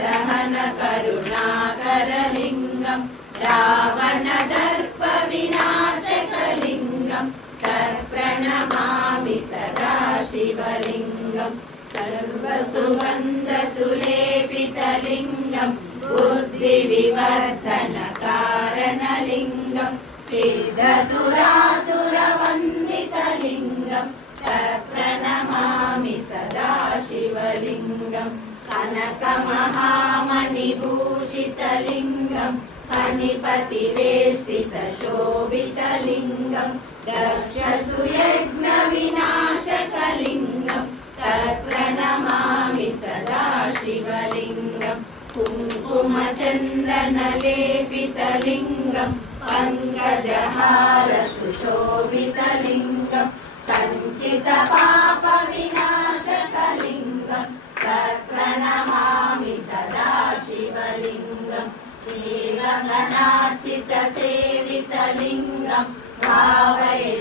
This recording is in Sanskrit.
दहन करुणाकरलिङ्गं रावणदर्प विनाशकलिङ्गं तर्प्रणमामि सदा शिवलिङ्गं सर्वसुगन्धसुलेपितलिङ्गं बुद्धिविवर्धनकारणलिङ्गं सिद्धसुरासुरवन्दितलिङ्गं तर्प्रणमामि सदा शिवलिङ्गं कनकमहामणिभूषितलिङ्गं फणिपतिवेष्टितशोभितलिङ्गं दक्षसुयज्ञविनाशकलिङ्गं तत्प्रणमामि सदा शिवलिङ्गं कुङ्कुमचन्दनलेपितलिङ्गं पङ्कजहारसुशोभितलिङ्गं सञ्चितपापविनाशकलिङ्गं तत्प्रणमामि सदा शिवलिङ्गं देवगणार्चितसेवितलिङ्गं भावये